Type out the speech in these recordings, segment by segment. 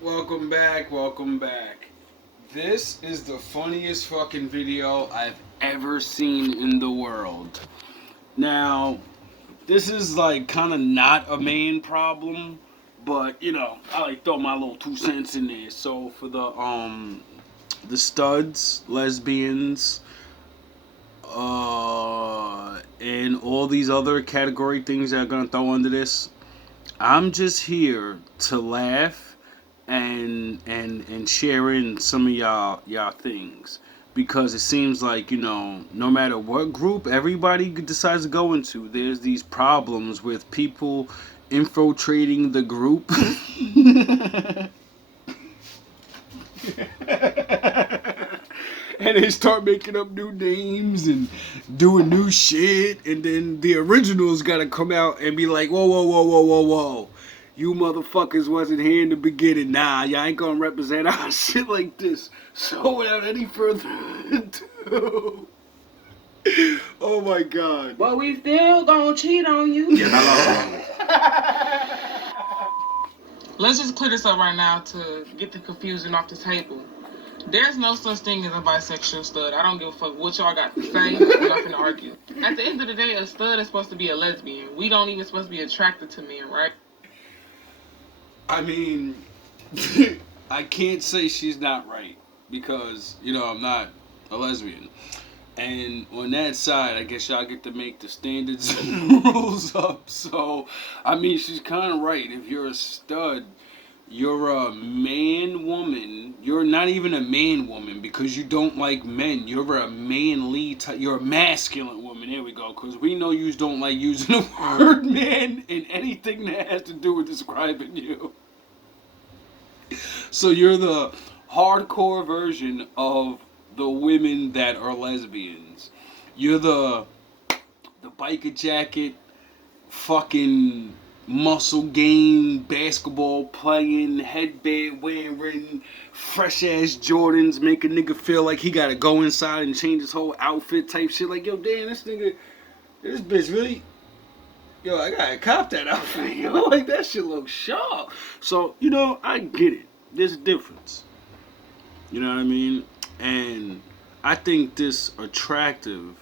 Welcome back, welcome back. This is the funniest fucking video I've ever seen in the world. Now, this is like kind of not a main problem, but I like throw my little 2 cents in there. So for the studs, lesbians, and all these other category things that are gonna throw under this, I'm just here to laugh and sharing some of y'all things, because it seems like no matter what group everybody decides to go into, there's these problems with people infiltrating the group. And they start making up new names and doing new shit, and then the originals gotta come out and be like, whoa, whoa, whoa, whoa, whoa, whoa. You motherfuckers wasn't here in the beginning. Nah, y'all ain't gonna represent our shit like this. So without any further ado, oh my god. But we still gonna cheat on you. Let's just clear this up right now to get the confusion off the table. There's no such thing as a bisexual stud. I don't give a fuck what y'all got to say. We're not gonna argue. At the end of the day, a stud is supposed to be a lesbian. We don't even supposed to be attracted to men, right? I mean, I can't say she's not right, because I'm not a lesbian. And on that side, I guess y'all get to make the standards and rules up. So, I mean, she's kind of right. If you're a stud, you're a man woman. You're not even a man woman because you don't like men. You're a manly type. You're a masculine woman. There we go. Because we know you don't like using the word man in anything that has to do with describing you. So you're the hardcore version of the women that are lesbians. You're the biker jacket, fucking muscle gain, basketball playing, headband wearing, fresh ass Jordans, make a nigga feel like he gotta go inside and change his whole outfit type shit. Like, yo, damn, this bitch really, yo, I gotta cop that outfit, yo. Like, that shit looks sharp. So, I get it. There's a difference. You know what I mean? And I think this attractive,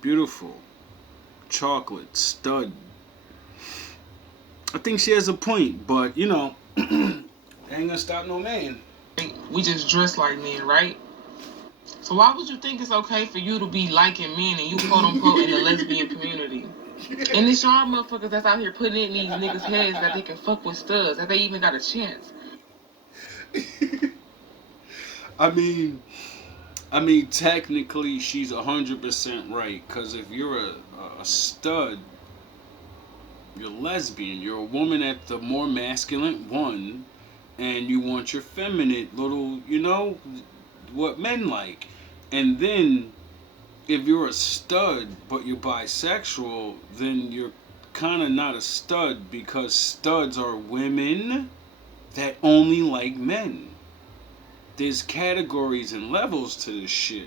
beautiful, chocolate stud, I think she has a point, but ain't gonna stop no man. We just dress like men, right? So why would you think it's okay for you to be liking men and you quote unquote in the lesbian community? And it's y'all motherfuckers that's out here putting in these niggas' heads that they can fuck with studs, that they even got a chance. I mean, technically she's 100% right. Cause if you're a stud, you're lesbian. You're a woman at the more masculine one, and you want your feminine little, what men like. And then, if you're a stud but you're bisexual, then you're kind of not a stud, because studs are women that only like men. There's categories and levels to this shit.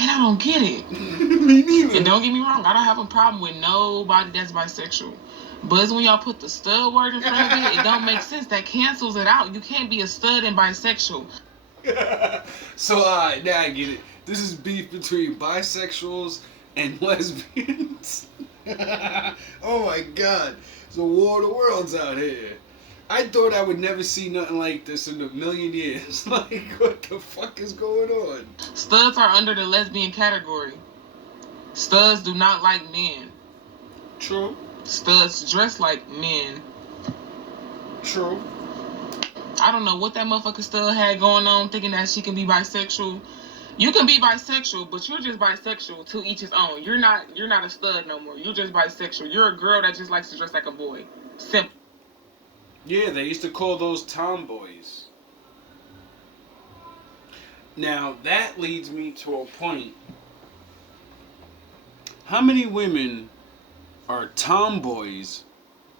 And I don't get it. Me neither. And don't get me wrong, I don't have a problem with nobody that's bisexual. But it's when y'all put the stud word in front of it, it don't make sense. That cancels it out. You can't be a stud and bisexual. So, alright, now I get it. This is beef between bisexuals and lesbians. Oh my god. It's a war of the worlds out here. I thought I would never see nothing like this in a million years. Like, what the fuck is going on? Studs are under the lesbian category. Studs do not like men. True. Studs dress like men. True. I don't know what that motherfucker stud had going on, thinking that she can be bisexual. You can be bisexual, but you're just bisexual to each his own. You're not a stud no more. You're just bisexual. You're a girl that just likes to dress like a boy. Simple. Yeah, they used to call those tomboys. Now, that leads me to a point. How many women are tomboys,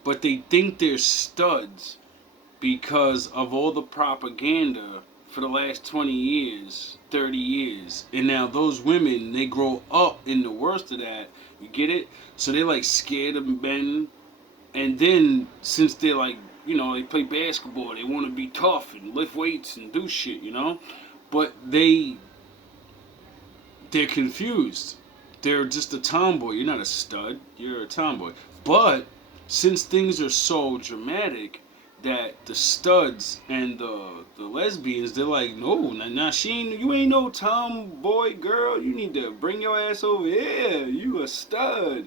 but they think they're studs because of all the propaganda for the last 20 years, 30 years? And now those women, they grow up in the worst of that. You get it? So they're like scared of men. And then, since they're like, you know, they play basketball. They want to be tough and lift weights and do shit, you know? But they're confused. They're just a tomboy. You're not a stud. You're a tomboy. But since things are so dramatic that the studs and the lesbians, they're like, no, nah, you ain't no tomboy girl. You need to bring your ass over here. You a stud.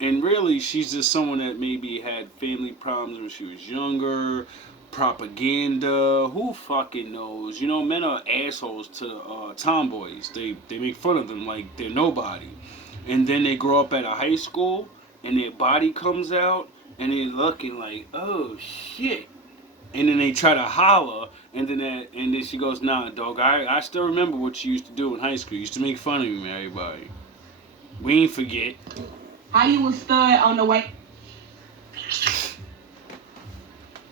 And really, she's just someone that maybe had family problems when she was younger, propaganda, who fucking knows? You know, men are assholes to tomboys. They make fun of them like they're nobody. And then they grow up at a high school, and their body comes out, and they're looking like, oh, shit. And then they try to holler, and then she goes, nah, dog, I still remember what you used to do in high school. You used to make fun of me, everybody. We ain't forget. How you was stud on the way?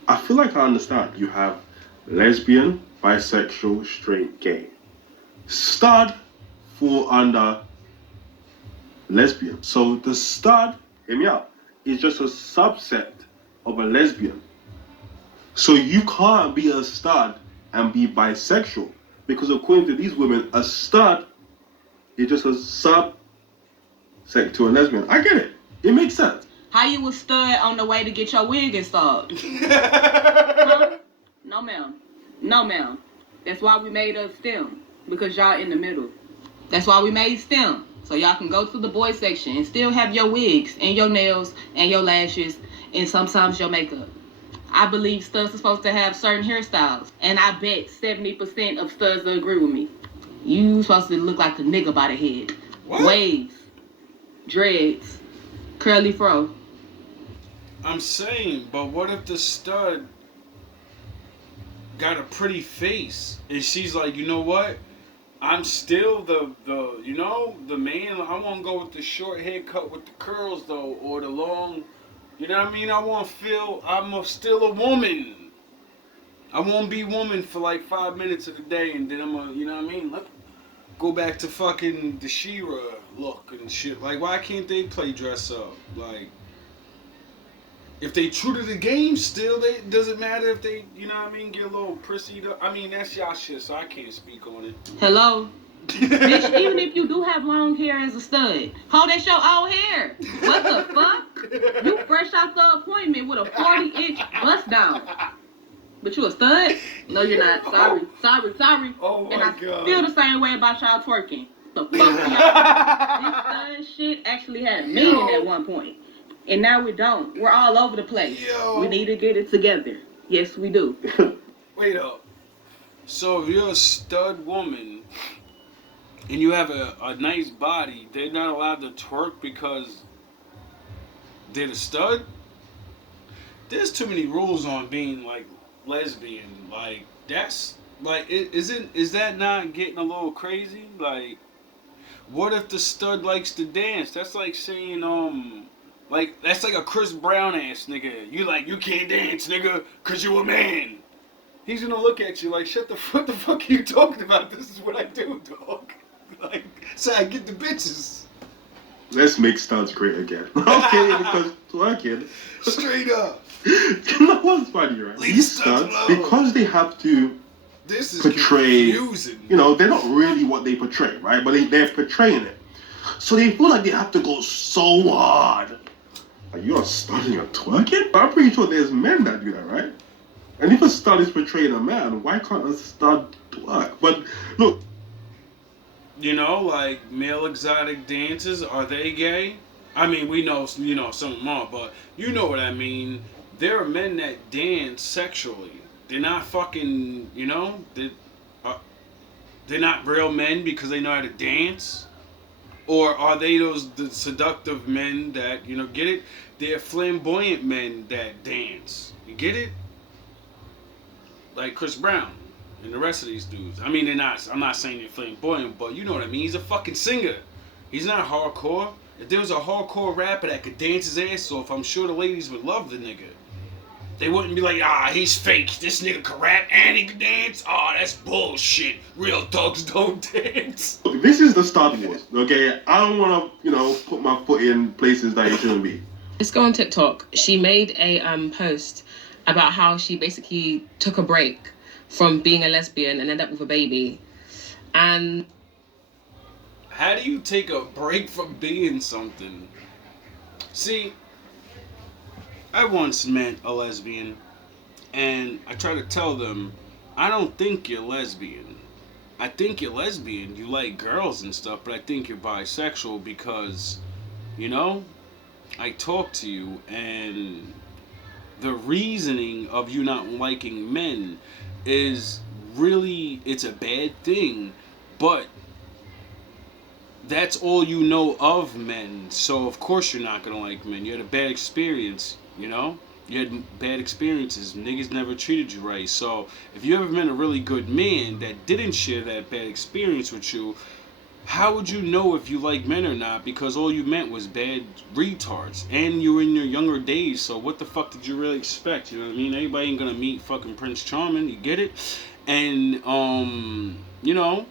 I feel like I understand. You have lesbian, bisexual, straight, gay. Stud fall under lesbian. So the stud, hear me out, is just a subset of a lesbian. So you can't be a stud and be bisexual, because according to these women, a stud is just a subset to a lesbian. I get it. It makes sense. How you was stud on the way to get your wig installed? Huh? No, ma'am. No, ma'am. That's why we made a STEM, because y'all in the middle. That's why we made STEM, so y'all can go to the boys section and still have your wigs and your nails and your lashes and sometimes your makeup. I believe studs are supposed to have certain hairstyles, and I bet 70% of studs will agree with me. You supposed to look like a nigga by the head. What? Waves, dreads, curly fro. I'm saying, but what if the stud got a pretty face and she's like, you know what? I'm still the man. I want to go with the short haircut with the curls though, or the long. You know what I mean? I want to feel still a woman. I won't be woman for like 5 minutes of the day, and then you know what I mean? Go back to fucking the She-Ra look and shit. Like, why can't they play dress up? Like, if they true to the game still, doesn't matter if they, you know what I mean, get a little prissy. I mean, that's y'all shit, so I can't speak on it. Hello? Bitch, even if you do have long hair as a stud, that's your old hair. What the fuck? You fresh out the appointment with a 40-inch bust down. But you a stud? No, you're not. Sorry. Oh my and I God. feel the same way about y'all twerking. The fuck y'all? This stud shit actually had meaning at one point. And now we don't. We're all over the place. Yo. We need to get it together. Yes, we do. Wait up. So if you're a stud woman and you have a nice body, they're not allowed to twerk because they're the stud? There's too many rules on being like lesbian. Like, that's like, is that not getting a little crazy? Like, what if the stud likes to dance? That's like saying like, that's like a Chris Brown ass nigga. You can't dance, nigga, cause you a man. He's gonna look at you like, what the fuck are you talking about? This is what I do, dog. Like, so I get the bitches. Let's make studs great again. Okay, because twerking. Straight up. You know what's funny, right? These studs, because they have to portray, confusing. You know, they're not really what they portray, right? But they're portraying it. So they feel like they have to go so hard. Like, you're a stud and you're twerking? But I'm pretty sure there's men that do that, right? And if a stud is portraying a man, why can't a stud twerk? But look. You know, like male exotic dancers, are they gay? I mean, we know, some of them are, but you know what I mean. There are men that dance sexually. They're not fucking, they're not real men because they know how to dance. Or are they the seductive men that, get it? They're flamboyant men that dance. You get it? Like Chris Brown and the rest of these dudes. I mean, I'm not saying they're flamboyant, but you know what I mean. He's a fucking singer. He's not hardcore. If there was a hardcore rapper that could dance his ass off, I'm sure the ladies would love the nigga. They wouldn't be like, he's fake. This nigga can rap and he can dance. That's bullshit. Real thugs don't dance. This is the Star Wars, okay? I don't want to, put my foot in places that it shouldn't be. Let's go on TikTok. She made a post about how she basically took a break from being a lesbian and ended up with a baby. And how do you take a break from being something? See, I once met a lesbian, and I try to tell them, I don't think you're lesbian. I think you're lesbian. You like girls and stuff, but I think you're bisexual because, you know, I talk to you, and the reasoning of you not liking men is really, it's a bad thing, but that's all you know of men. So of course you're not gonna like men. You had a bad experience, you know? You had bad experiences. Niggas never treated you right. So if you ever met a really good man that didn't share that bad experience with you, how would you know if you like men or not? Because all you meant was bad retards. And you were in your younger days, so what the fuck did you really expect? You know what I mean? Everybody ain't gonna meet fucking Prince Charming, you get it? And you know,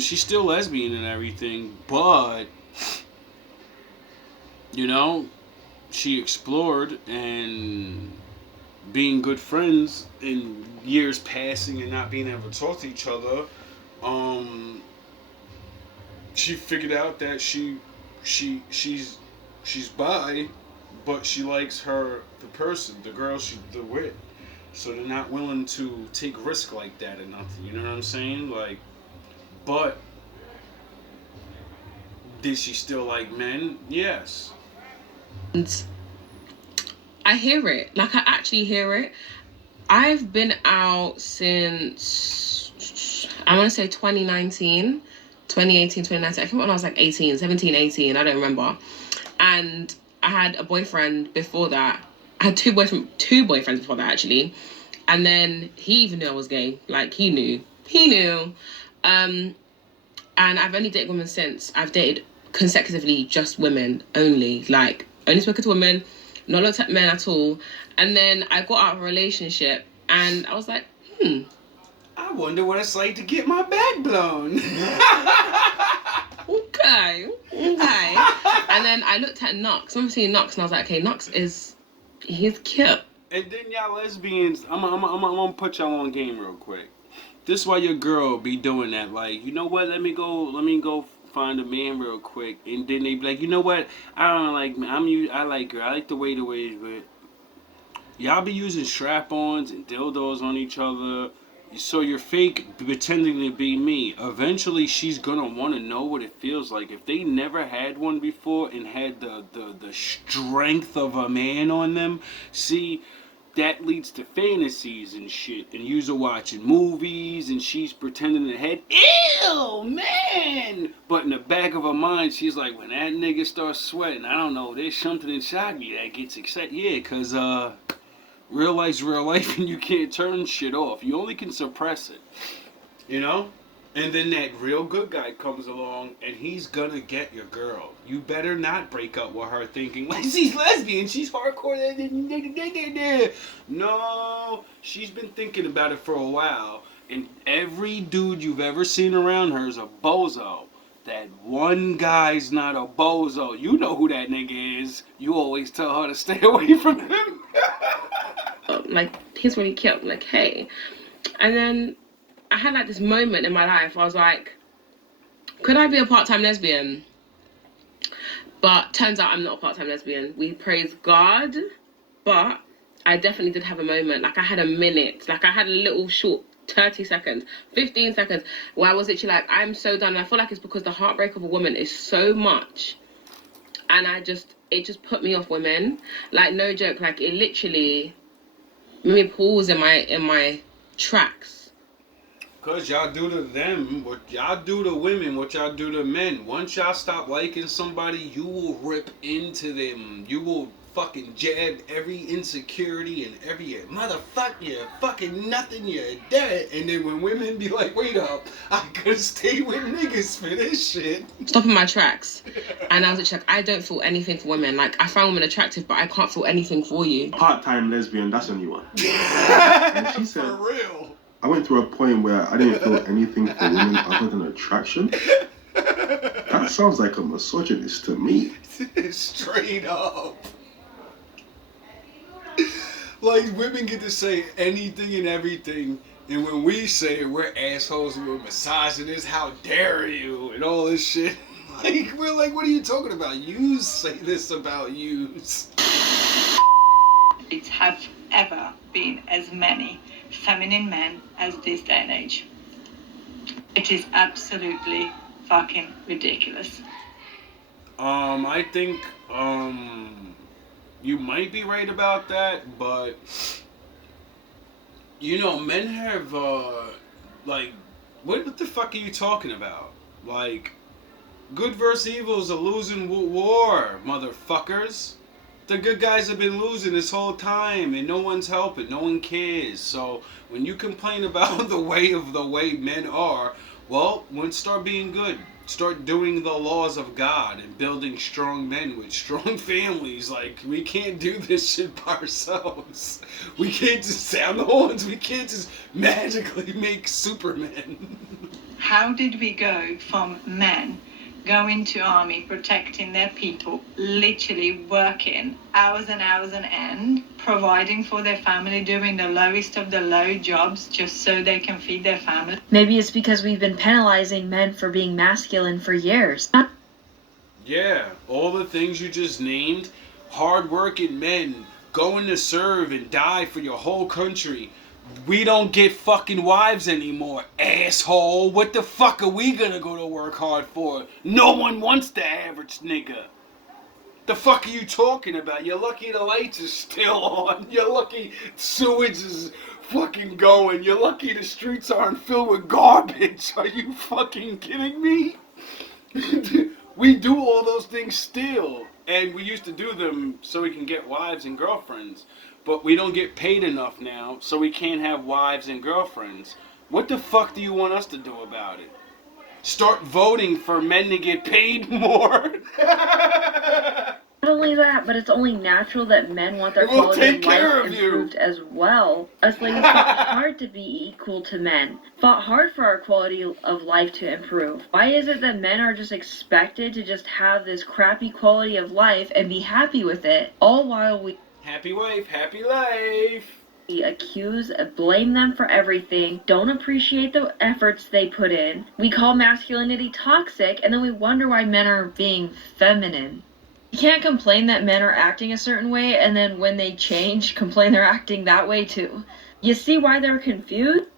she's still lesbian and everything, but you know, she explored, and being good friends and years passing and not being able to talk to each other, she figured out that she's bi, but she likes the person, the girl they're with. So they're not willing to take risk like that or nothing. You know what I'm saying? Like, but did she still like men? Yes. And I hear it. Like, I actually hear it. I've been out since, I want to say 2019, 2018, 2019. I think when I was like 18, 17, 18. I don't remember. And I had a boyfriend before that. I had two boyfriends before that, actually. And then he even knew I was gay. Like, he knew. And I've only dated women since. I've dated consecutively just women only. Like, only spoken to women, not looked at men at all. And then I got out of a relationship, and I was like, I wonder what it's like to get my back blown. Okay. And then I looked at Nux. Obviously Nux, and I was like, okay, Nux he's cute. And then y'all lesbians, I'm gonna put y'all on game real quick. This is why your girl be doing that. Like, you know what? Let me go find a man real quick, and then they be like, you know what? I don't like me. I like her. I like the way but y'all be using strap-ons and dildos on each other. So you're fake pretending to be me. Eventually, she's gonna want to know what it feels like. If they never had one before and had the strength of a man on them, see, that leads to fantasies and shit. And you're watching movies, and she's pretending to head, ew, man. But in the back of her mind, she's like, when that nigga starts sweating, I don't know, there's something inside me that gets excited. Yeah, cause real life's real life, and you can't turn shit off. You only can suppress it, you know? And then that real good guy comes along, and he's gonna get your girl. You better not break up with her thinking, like, she's lesbian, she's hardcore. No, she's been thinking about it for a while, and every dude you've ever seen around her is a bozo. That one guy's not a bozo. You know who that nigga is. You always tell her to stay away from him. Like, he's really cute. Like, hey. And then I had like this moment in my life where I was like, could I be a part-time lesbian? But turns out I'm not a part-time lesbian. We praise God. But I definitely did have a moment. Like, I had a minute. Like, I had a little short 30 seconds, 15 seconds where I was literally like, I'm so done. And I feel like it's because the heartbreak of a woman is so much. And it just put me off women. Like, no joke. Like, it literally made me pause in my tracks. Cause y'all do to them what y'all do to women, what y'all do to men. Once y'all stop liking somebody, you will rip into them. You will fucking jab every insecurity and every motherfucker, you're fucking nothing, you're dead. And then when women be like, wait up, I could stay with niggas for this shit. Stopping my tracks. And I was like, I don't feel anything for women. Like, I find women attractive, but I can't feel anything for you. Part-time lesbian, that's a new one. And she said, for real. I went through a point where I didn't feel anything for women other than attraction. That sounds like a misogynist to me. Straight up. Like, women get to say anything and everything, and when we say it, we're assholes, we're misogynists, how dare you, and all this shit. Like, we're like, what are you talking about? Yous say this about yous. Have ever been as many feminine men as this day and age. It is absolutely fucking ridiculous. I think, you might be right about that, but, you know, men have, like, what the fuck are you talking about? Like, good versus evil is a losing war, motherfuckers. The good guys have been losing this whole time, and no one's helping, no one cares. So, when you complain about the way men are, well, start being good. Start doing the laws of God and building strong men with strong families. Like, we can't do this shit by ourselves. We can't just sound the horns. We can't just magically make supermen. How did we go from men going to army, protecting their people, literally working hours and hours on end, providing for their family, doing the lowest of the low jobs just so they can feed their family? Maybe it's because we've been penalizing men for being masculine for years. Yeah, all the things you just named, hard-working men going to serve and die for your whole country. We don't get fucking wives anymore, asshole. What the fuck are we gonna go to work hard for? No one wants the average nigga. The fuck are you talking about? You're lucky the lights are still on. You're lucky sewage is fucking going. You're lucky the streets aren't filled with garbage. Are you fucking kidding me? We do all those things still. And we used to do them so we can get wives and girlfriends. But we don't get paid enough now, so we can't have wives and girlfriends. What the fuck do you want us to do about it? Start voting for men to get paid more. Not only that, but it's only natural that men want their quality of life improved as well. Us ladies fought hard to be equal to men. Fought hard for our quality of life to improve. Why is it that men are just expected to just have this crappy quality of life and be happy with it, all while we Happy wife, happy life. We accuse, blame them for everything, don't appreciate the efforts they put in. We call masculinity toxic, and then we wonder why men are being feminine. You can't complain that men are acting a certain way, and then when they change, complain they're acting that way too. You see why they're confused?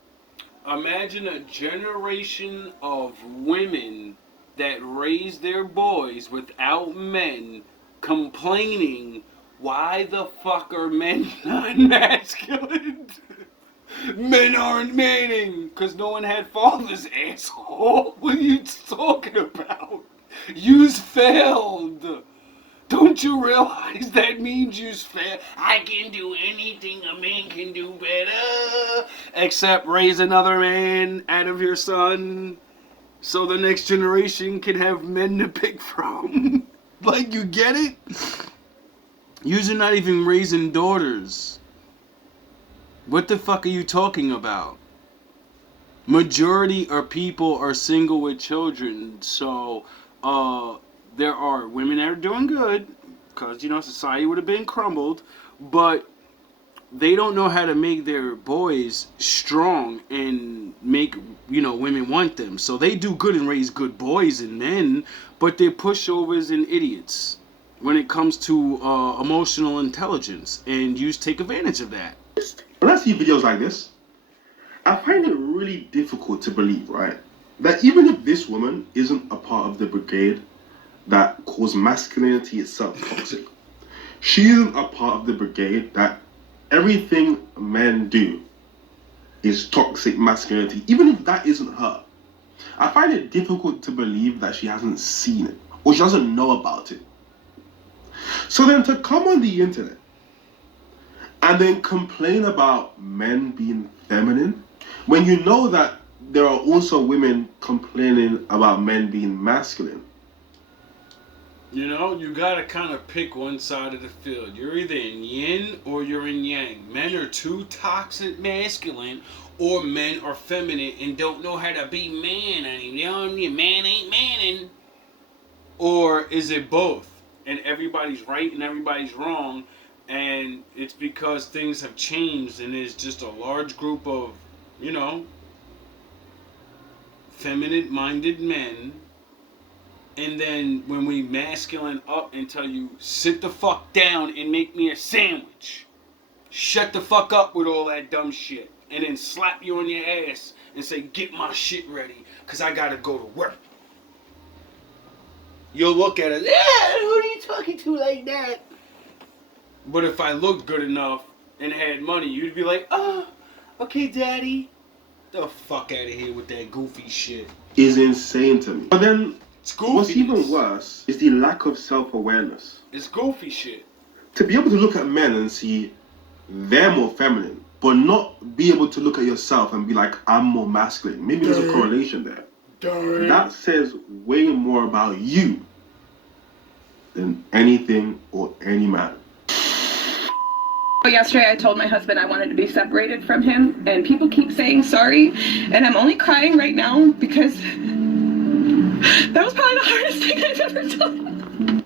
Imagine a generation of women that raise their boys without men complaining, why the fuck are men not masculine? Men aren't mating because no one had fathers, asshole. What are you talking about? You's failed. Don't you realize that means you's failed? I can do anything a man can do better, except raise another man out of your son so the next generation can have men to pick from. Like, you get it? You're not even raising daughters. What the fuck are you talking about? Majority of people are single with children, so there are women that are doing good, because, you know, society would have been crumbled, but they don't know how to make their boys strong and make, you know, women want them. So they do good and raise good boys and men, but they're pushovers and idiots when it comes to emotional intelligence, and you take advantage of that. When I see videos like this, I find it really difficult to believe, right, that even if this woman isn't a part of the brigade that calls masculinity itself toxic, she isn't a part of the brigade that everything men do is toxic masculinity, even if that isn't her. I find it difficult to believe that she hasn't seen it, or she doesn't know about it. So then to come on the internet and then complain about men being feminine, when you know that there are also women complaining about men being masculine. You know, you gotta kind of pick one side of the field. You're either in yin or you're in yang. Men are too toxic masculine, or men are feminine and don't know how to be man. You know what I mean? Man ain't manning. Or is it both? And everybody's right and everybody's wrong, And it's because things have changed and there's just a large group of, you know, feminine-minded men. And then when we masculine up and tell you, sit the fuck down and make me a sandwich. Shut the fuck up with all that dumb shit. And then slap you on your ass and say, get my shit ready, because I gotta go to work. You'll look at it, yeah, who are you talking to like that? But if I looked good enough and had money, you'd be like, oh, okay, daddy. The fuck out of here with that goofy shit. Is insane to me. But then, it's goofy. What's even worse is the lack of self-awareness. It's goofy shit. To be able to look at men and see they're more feminine, but not be able to look at yourself and be like, I'm more masculine. Maybe there's a correlation there. That says way more about you than anything or any man. Yesterday I told my husband I wanted to be separated from him, and people keep saying sorry, and I'm only crying right now because that was probably the hardest thing I've ever done.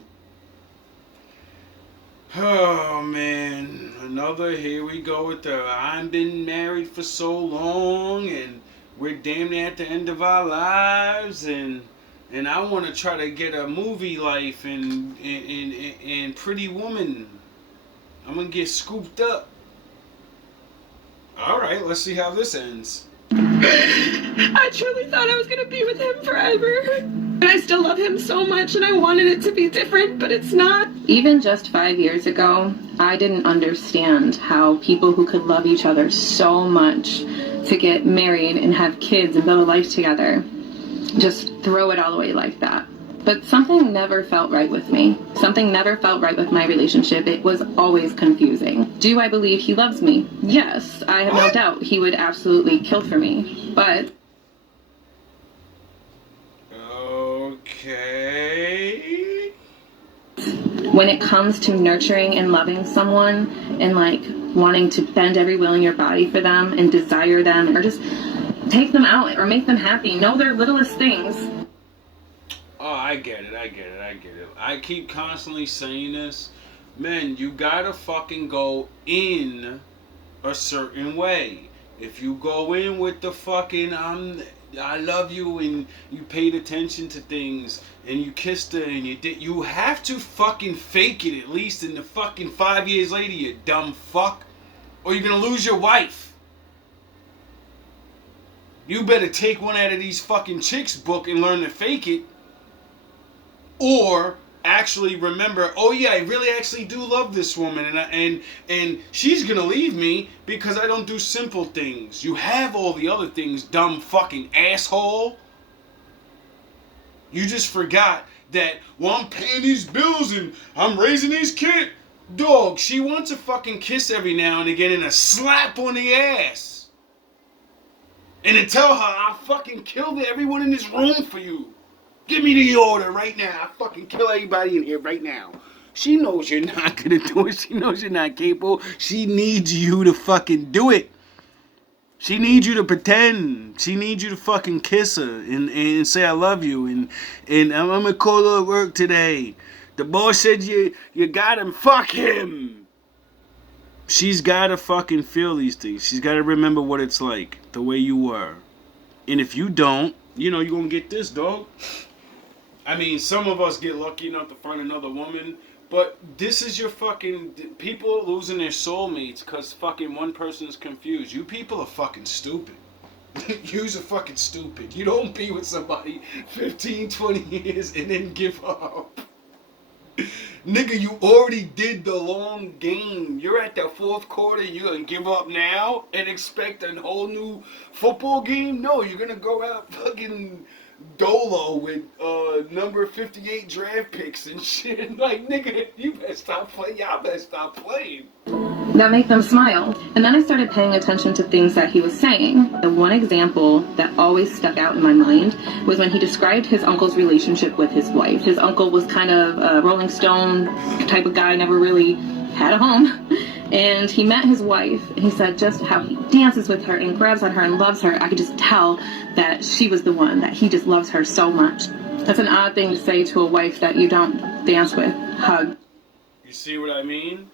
Oh man, another, here we go with the I've been married for so long and we're damn near at the end of our lives and I want to try to get a movie life and Pretty Woman. I'm going to get scooped up. Alright, let's see how this ends. I truly thought I was going to be with him forever. And I still love him so much, and I wanted it to be different, but it's not. Even just 5 years ago, I didn't understand how people who could love each other so much to get married and have kids and build a life together just throw it all away like that. But something never felt right with me. Something never felt right with my relationship. It was always confusing. Do I believe he loves me? Yes, I have no doubt he would absolutely kill for me. But okay. When it comes to nurturing and loving someone and like wanting to bend every will in your body for them and desire them or just take them out or make them happy, know their littlest things. Oh, I get it. I keep constantly saying this. Men, you gotta fucking go in a certain way. If you go in with the fucking I love you and you paid attention to things and you kissed her and you have to fucking fake it at least in the fucking 5 years later, you dumb fuck. Or you're gonna lose your wife. You better take one out of these fucking chicks' book and learn to fake it. Or actually remember, oh yeah, I really actually do love this woman and she's gonna leave me because I don't do simple things. You have all the other things, dumb fucking asshole. You just forgot that, well, I'm paying these bills and I'm raising these kids. Dog, she wants a fucking kiss every now and again and a slap on the ass. And to tell her, I fucking killed everyone in this room for you. Give me the order right now. I fucking kill everybody in here right now. She knows you're not gonna do it. She knows you're not capable. She needs you to fucking do it. She needs you to pretend. She needs you to fucking kiss her and say I love you. And I'm gonna call her at work today. The boss said you got him. Fuck him. She's gotta fucking feel these things. She's gotta remember what it's like, the way you were. And if you don't, you know, you're gonna get this, dog. I mean, some of us get lucky enough to find another woman, but this is your fucking... People losing their soulmates because fucking one person is confused. You people are fucking stupid. You're fucking stupid. You don't be with somebody 15, 20 years and then give up. Nigga, you already did the long game. You're at the fourth quarter. You're gonna give up now and expect a whole new football game? No, you're gonna go out fucking... Dolo with number 58 draft picks and shit. Like, nigga, you better stop playing. Y'all better stop playing. That make them smile. And then I started paying attention to things that he was saying. The one example that always stuck out in my mind was when he described his uncle's relationship with his wife. His uncle was kind of a Rolling Stone type of guy, never really had a home. And he met his wife, and he said just how he dances with her and grabs on her and loves her. I could just tell that she was the one, that he just loves her so much. That's an odd thing to say to a wife that you don't dance with, hug. You see what I mean?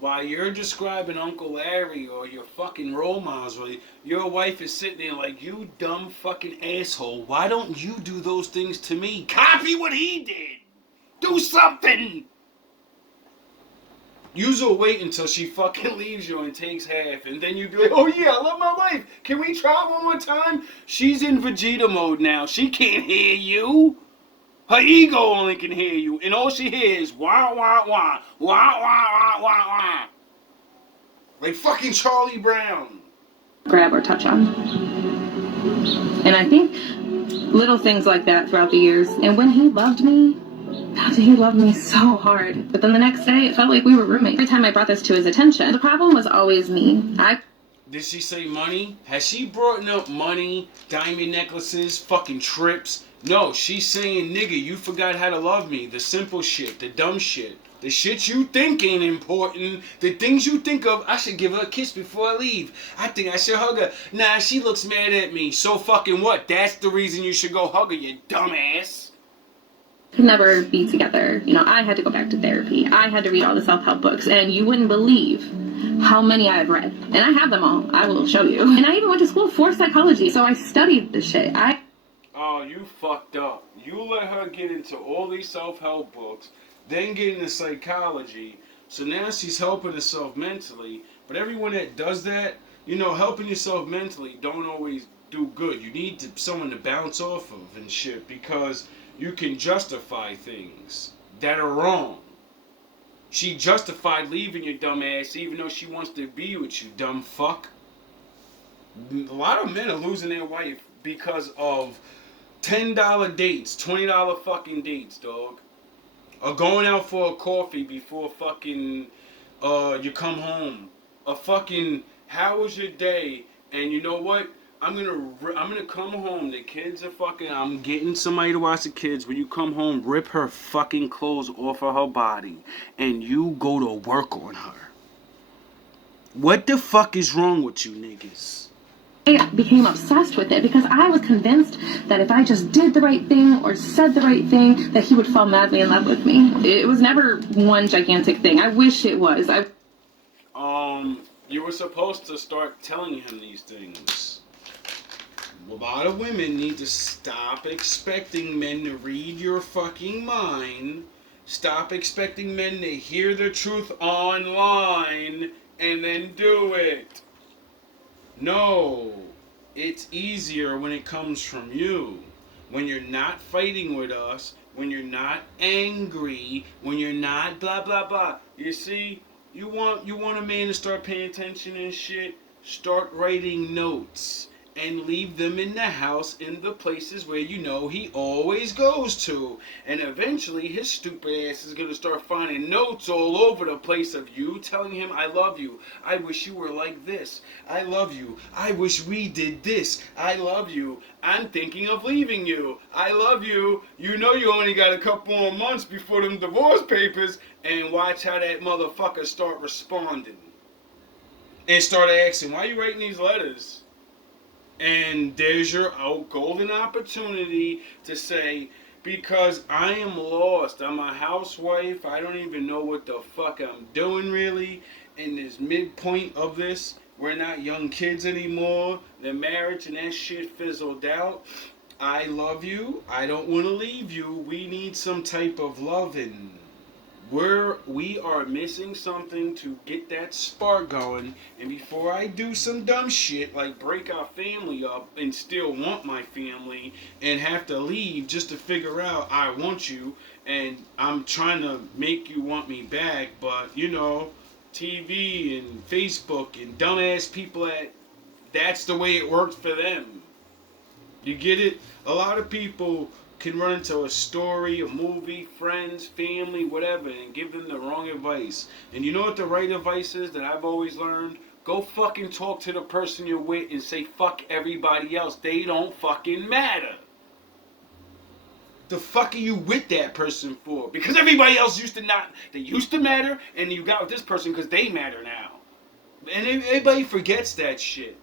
while you're describing Uncle Larry or your fucking role models, or your wife is sitting there like, you dumb fucking asshole, why don't you do those things to me? Copy what he did! Do something! Usually wait until she fucking leaves you and takes half, and then you be like, oh yeah, I love my wife. Can we try one more time? She's in Vegeta mode now. She can't hear you. Her ego only can hear you, and all she hears is wah wah wah wah wah wah wah wah. Like fucking Charlie Brown. Grab or touch on. And I think little things like that throughout the years. And when he loved me, God, he loved me so hard. But then the next day, it felt like we were roommates. Every time I brought this to his attention, the problem was always me. Did she say money? Has she brought up money, diamond necklaces, fucking trips? No, she's saying, nigga, you forgot how to love me. The simple shit, the dumb shit. The shit you think ain't important. The things you think of, I should give her a kiss before I leave. I think I should hug her. Nah, she looks mad at me. So fucking what? That's the reason you should go hug her, you dumbass. Could never be together. You know, I had to go back to therapy. I had to read all the self-help books, and you wouldn't believe how many I've read. And I have them all. I will show you. And I even went to school for psychology, so I studied the shit. Oh, you fucked up. You let her get into all these self-help books, then get into psychology, so now she's helping herself mentally. But everyone that does that, you know, helping yourself mentally don't always do good. You need someone to bounce off of and shit, because you can justify things that are wrong. She justified leaving your dumb ass even though she wants to be with you, dumb fuck. A lot of men are losing their wife because of $10 dates, $20 fucking dates, dog. Or going out for a coffee before fucking you come home. A fucking, how was your day? And you know what? I'm gonna come home. The kids are fucking. I'm getting somebody to watch the kids. When you come home, rip her fucking clothes off of her body, and you go to work on her. What the fuck is wrong with you niggas? I became obsessed with it because I was convinced that if I just did the right thing or said the right thing, that he would fall madly in love with me. It was never one gigantic thing. I wish it was. You were supposed to start telling him these things. A lot of women need to stop expecting men to read your fucking mind. Stop expecting men to hear the truth online and then do it. No, it's easier when it comes from you. When you're not fighting with us, when you're not angry, when you're not blah blah blah. You see, you want a man to start paying attention and shit. Start writing notes and leave them in the house in the places where you know he always goes to. And eventually his stupid ass is going to start finding notes all over the place of you telling him, I love you. I wish you were like this. I love you. I wish we did this. I love you. I'm thinking of leaving you. I love you. You know you only got a couple more months before them divorce papers. And watch how that motherfucker start responding. And start asking, why are you writing these letters? And there's your golden opportunity to say, because I am lost. I'm a housewife. I don't even know what the fuck I'm doing really. In this midpoint of this, we're not young kids anymore. The marriage and that shit fizzled out. I love you. I don't want to leave you. We need some type of loving. We are missing something to get that spark going. And before I do some dumb shit like break our family up and still want my family and have to leave just to figure out I want you and I'm trying to make you want me back, but you know, TV and Facebook and dumbass people that's the way it worked for them. You get it? A lot of people can run into a story, a movie, friends, family, whatever, and give them the wrong advice. And you know what the right advice is that I've always learned? Go fucking talk to the person you're with and say fuck everybody else. They don't fucking matter. The fuck are you with that person for? Because everybody else used to matter, and you got with this person because they matter now. And everybody forgets that shit.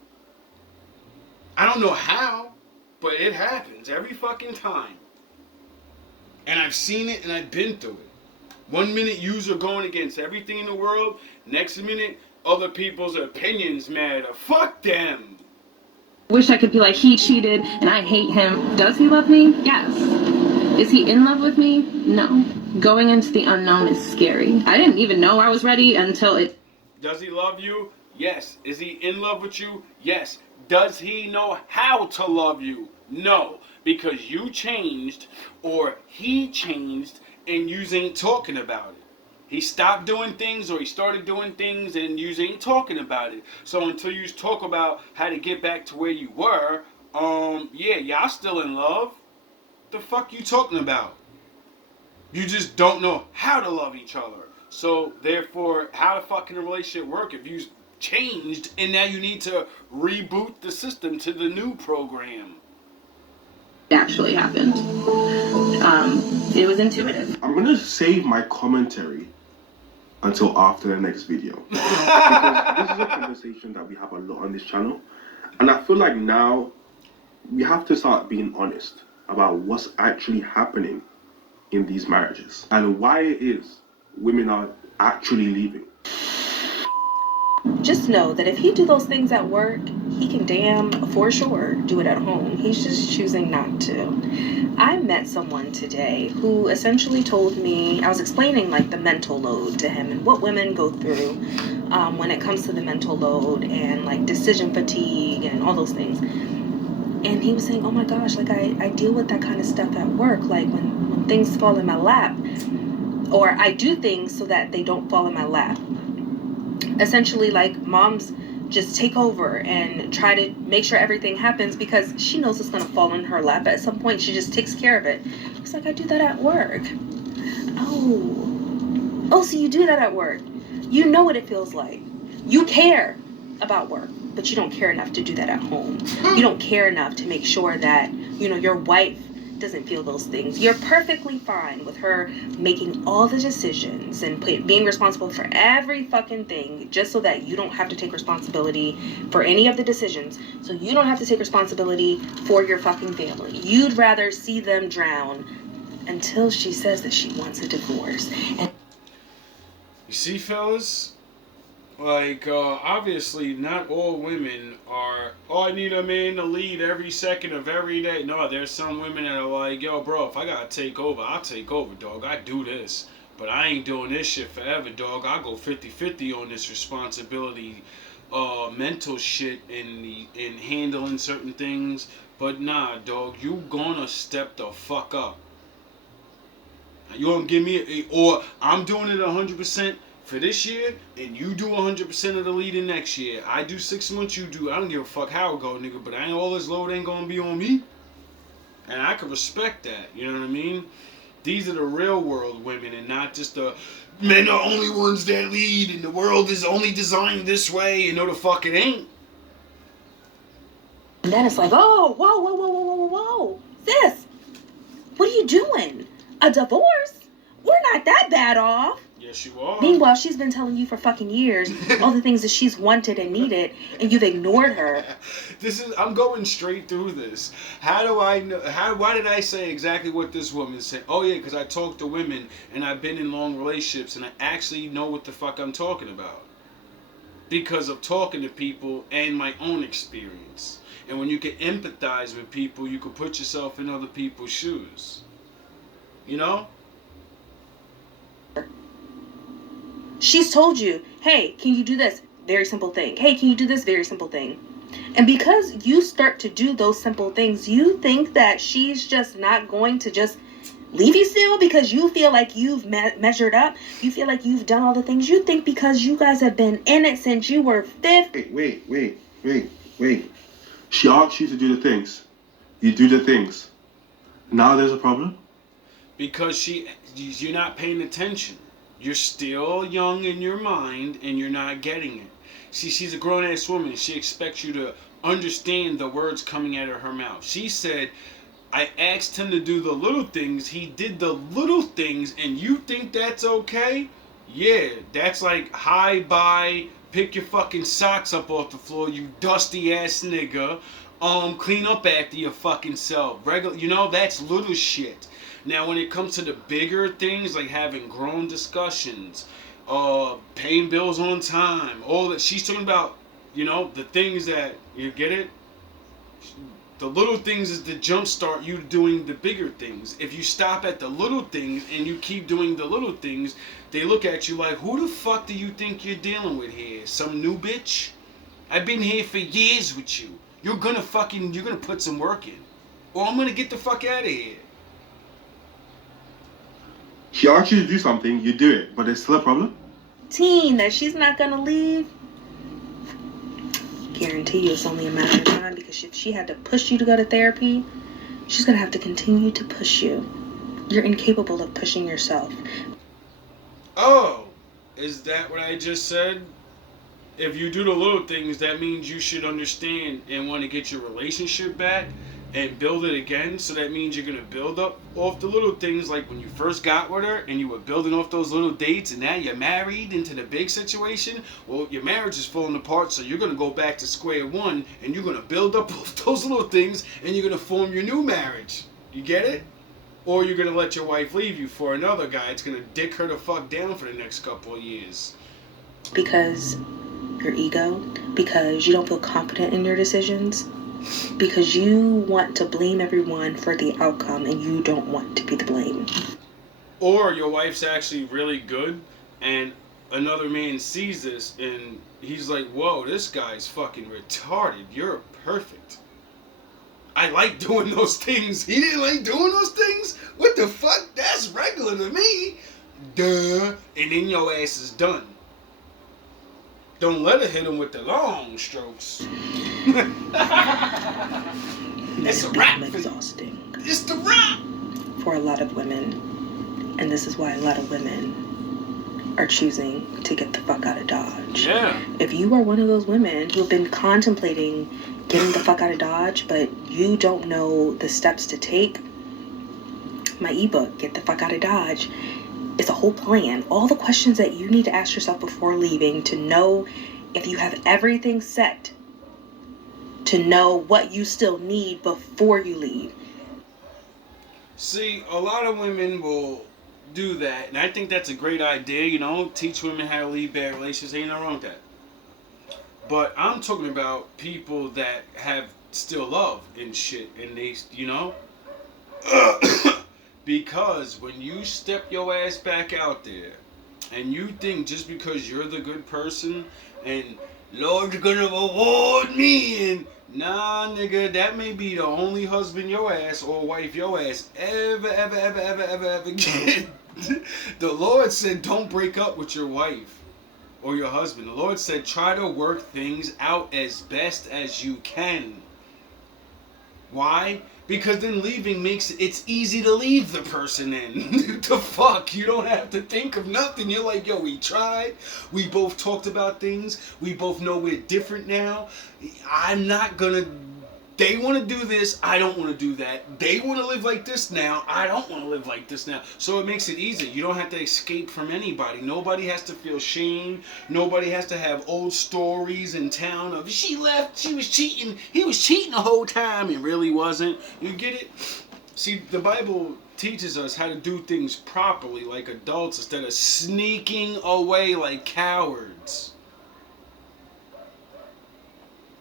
I don't know how, but it happens every fucking time. And I've seen it and I've been through it. 1 minute yous are going against everything in the world. Next minute, other people's opinions matter. Fuck them. Wish I could be like, he cheated and I hate him. Does he love me? Yes. Is he in love with me? No. Going into the unknown is scary. I didn't even know I was ready until it... Does he love you? Yes. Is he in love with you? Yes. Does he know how to love you? No. Because you changed or he changed and you ain't talking about it. He stopped doing things or he started doing things and you ain't talking about it. So until you talk about how to get back to where you were, yeah, y'all still in love. The fuck you talking about? You just don't know how to love each other. So therefore, how the fuck can a relationship work if you changed and now you need to reboot the system to the new program? Actually happened. It was intuitive. I'm gonna save my commentary until after the next video. Because this is a conversation that we have a lot on this channel. And I feel like now we have to start being honest about what's actually happening in these marriages and why it is women are actually leaving. Just know that if he do those things at work, he can damn for sure do it at home. He's just choosing not to. I met someone today who essentially told me, I was explaining like the mental load to him and what women go through when it comes to the mental load and like decision fatigue and all those things. And he was saying, oh my gosh, like I deal with that kind of stuff at work, like when things fall in my lap, or I do things so that they don't fall in my lap. Essentially, like moms just take over and try to make sure everything happens because she knows it's going to fall in her lap at some point. She just takes care of it. It's like, I do that at work. Oh, so you do that at work. You know what it feels like. You care about work, but you don't care enough to do that at home. You don't care enough to make sure that, you know, your wife doesn't feel those things. You're perfectly fine with her making all the decisions and being responsible for every fucking thing just so that you don't have to take responsibility for any of the decisions. So you don't have to take responsibility for your fucking family. You'd rather see them drown until she says that she wants a divorce. And you see, fellas? Like, obviously, not all women are, oh, I need a man to lead every second of every day. No, there's some women that are like, yo, bro, if I gotta take over, I'll take over, dog. I do this. But I ain't doing this shit forever, dog. I go 50-50 on this responsibility, mental shit in handling certain things. But nah, dog, you gonna step the fuck up. You gonna give me or I'm doing it 100%. For this year, and you do 100% of the leading next year. I do 6 months, you do. I don't give a fuck how it go, nigga. But all this load ain't gonna be on me. And I can respect that. You know what I mean? These are the real world women, and not just the men are only ones that lead, and the world is only designed this way. You know the fuck it ain't. And then it's like, oh, whoa, sis, what are you doing? A divorce? We're not that bad off. Yes, you are. Meanwhile, she's been telling you for fucking years all the things that she's wanted and needed, and you've ignored her. I'm going straight through this. How do I know? Why did I say exactly what this woman said? Oh yeah, because I talk to women and I've been in long relationships and I actually know what the fuck I'm talking about. Because of talking to people and my own experience. And when you can empathize with people, you can put yourself in other people's shoes. You know? She's told you, hey, can you do this? Very simple thing. Hey, can you do this? Very simple thing. And because you start to do those simple things, you think that she's just not going to just leave you still because you feel like you've measured up. You feel like you've done all the things. You think because you guys have been in it since you were 5. Wait. She asked you to do the things. You do the things. Now there's a problem? Because you're not paying attention. You're still young in your mind and you're not getting it. See, she's a grown-ass woman. She expects you to understand the words coming out of her mouth. She said, I asked him to do the little things. He did the little things and you think that's okay? Yeah, that's like hi, bye, pick your fucking socks up off the floor, you dusty ass nigga. Clean up after your fucking self. Regular, that's little shit. Now, when it comes to the bigger things, like having grown discussions, paying bills on time, all that, she's talking about, the things that, you get it? The little things is to jumpstart you doing the bigger things. If you stop at the little things and you keep doing the little things, they look at you like, who the fuck do you think you're dealing with here? Some new bitch? I've been here for years with you. You're gonna put some work in. Or I'm gonna get the fuck out of here. She asks you to do something, you do it, but there's still a problem? Teen, that she's not gonna leave. Guarantee you it's only a matter of time, because if she had to push you to go to therapy, she's gonna have to continue to push you. You're incapable of pushing yourself. Oh, is that what I just said? If you do the little things, that means you should understand and want to get your relationship back and build it again. So that means you're going to build up off the little things, like when you first got with her and you were building off those little dates, and now you're married into the big situation. Well, your marriage is falling apart, so you're going to go back to square one and you're going to build up off those little things and you're going to form your new marriage. You get it? Or you're going to let your wife leave you for another guy. It's going to dick her the fuck down for the next couple of years. Because your ego, because you don't feel confident in your decisions, because you want to blame everyone for the outcome and you don't want to be the blame. Or your wife's actually really good and another man sees this and he's like, whoa, this guy's fucking retarded. You're perfect. I like doing those things. He didn't like doing those things? What the fuck? That's regular to me. Duh. And then your ass is done. Don't let her hit him with the long strokes. It's a wrap. Exhausting. It's the wrap. For a lot of women. And this is why a lot of women are choosing to get the fuck out of Dodge. Yeah. If you are one of those women who have been contemplating getting the fuck out of Dodge, but you don't know the steps to take, my ebook, Get the Fuck Out of Dodge, is a whole plan. All the questions that you need to ask yourself before leaving to know if you have everything set, to know what you still need before you leave. See, a lot of women will do that, and I think that's a great idea, teach women how to leave bad relationships. Ain't nothing wrong with that. But I'm talking about people that have still love and shit, and they, because when you step your ass back out there, and you think just because you're the good person, and Lord's gonna reward me, and nah, nigga, that may be the only husband your ass or wife your ass ever get. The Lord said don't break up with your wife or your husband. The Lord said try to work things out as best as you can. Why? Because then leaving it's easy to leave the person in. The fuck? You don't have to think of nothing. You're like, yo, we tried. We both talked about things. We both know we're different now. I'm not gonna... They want to do this. I don't want to do that. They want to live like this now. I don't want to live like this now. So it makes it easy. You don't have to escape from anybody. Nobody has to feel shame. Nobody has to have old stories in town of she left, she was cheating, he was cheating the whole time. It really wasn't. You get it? See, the Bible teaches us how to do things properly like adults instead of sneaking away like cowards.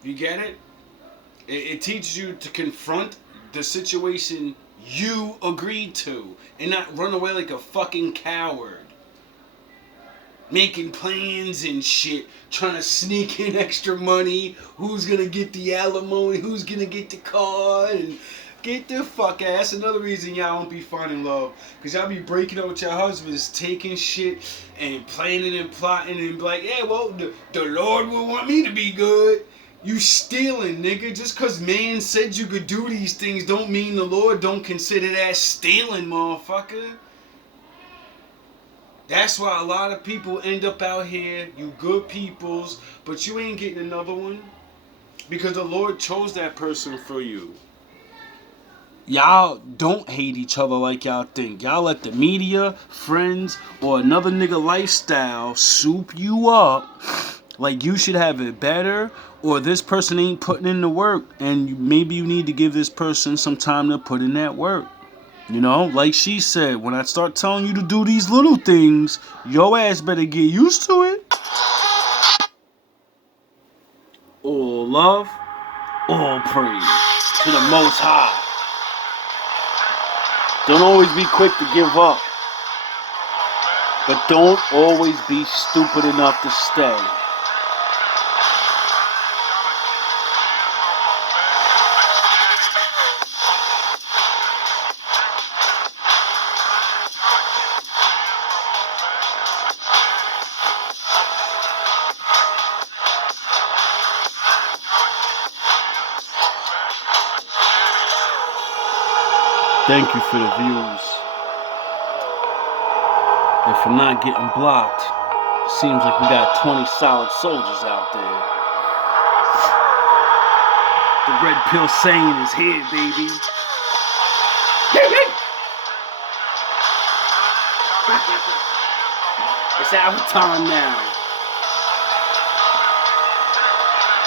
You get it? It teaches you to confront the situation you agreed to and not run away like a fucking coward. Making plans and shit, trying to sneak in extra money, who's gonna get the alimony, who's gonna get the car, and get the fuck ass. Another reason y'all won't be finding love, because y'all be breaking up with your husbands, taking shit and planning and plotting and be like, yeah, well, the Lord will want me to be good. You stealing, nigga. Just cause man said you could do these things don't mean the Lord don't consider that stealing, motherfucker. That's why a lot of people end up out here, you good peoples, but you ain't getting another one. Because the Lord chose that person for you. Y'all don't hate each other like y'all think. Y'all let the media, friends, or another nigga lifestyle soup you up Like, you should have it better, or this person ain't putting in the work, and maybe you need to give this person some time to put in that work. You know, like she said, when I start telling you to do these little things, your ass better get used to it. All love, all praise to the Most High. Don't always be quick to give up, but don't always be stupid enough to stay. Thank you for the views. If I'm not getting blocked, it seems like we got 20 solid soldiers out there. The red pill saying is here, baby. It's our time now.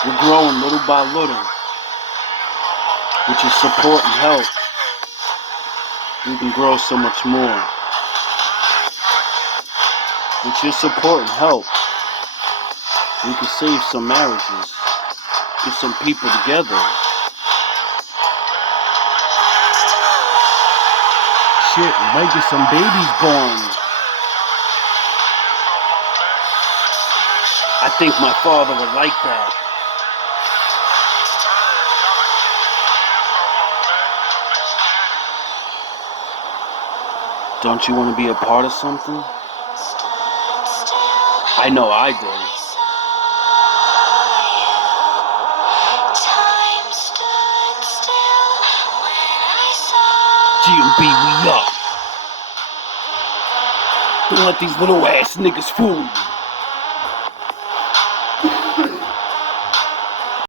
We're growing little by little. With your support and help, we can grow so much more. With your support and help, we can save some marriages, get some people together. Shit, we might get some babies born. I think my father would like that. Don't you want to be a part of something? I know I do. GMB, we up. Don't let these little ass niggas fool you.